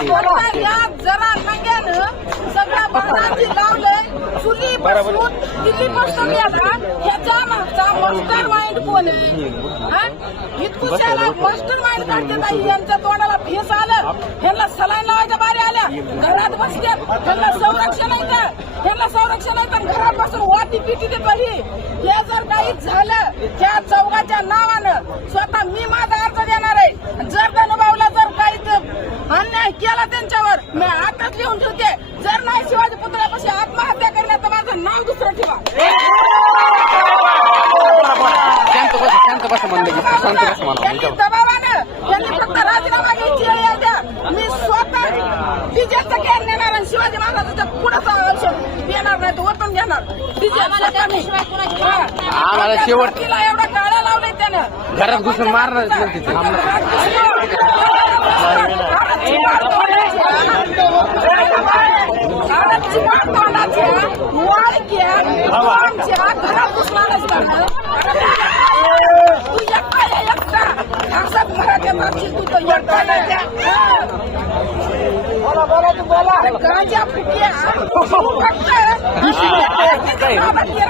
जरा नंग्यानं सगळं बाळांची लावलंय चुली बसून दिल्ली पासून गेला ह्याच्या मागचा मास्टर माइंड कोण आहे? इतकुशाला मास्टर माइंड काढते ताई यांच्या तोंडाला फेस आलं ह्यांना सलाईन लावायच्या बारी आल्या घरात बसतात ह्यांना संरक्षण आहे तर घरात बसून वाटी पिटी ते बरी हे जर काही झालं त्या चौघाच्या नावानं स्वतः मी माझा अर्ज देणार आहे जर धनुभाऊला जर काही अन्याय केला त्यांच्यावर मी आताच लिहून ठेवते जर नाही शिवाजी पुतळ्यापाशी आत्महत्या करण्याचं माझं नाव दुसरं ठेवा त्यांनी दबावानं त्यांनी फक्त राजीनामा घ्यायची वेळ द्या मी स्वतः डीजेचा केअर नेणार आणि शिवाजी महाराजांच्या पुढचा औषध देणार नाही तो ओतून घेणार आम्हाला शेवट तिला एवढा गाड्या लावलाय त्यानं घरात घुसून मारणार घरात घुसणार तू एकटा असं घराच्या मागची तू तो गांजा फुटल्या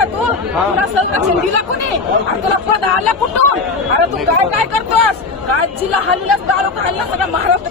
तू तुला संरक्षण दिला कोणी आणि तुला पद आलं कुठून अरे तू काय करतोस काय जिल्हा हल्ल्यास दारू खाल्ला सगळं महाराष्ट्र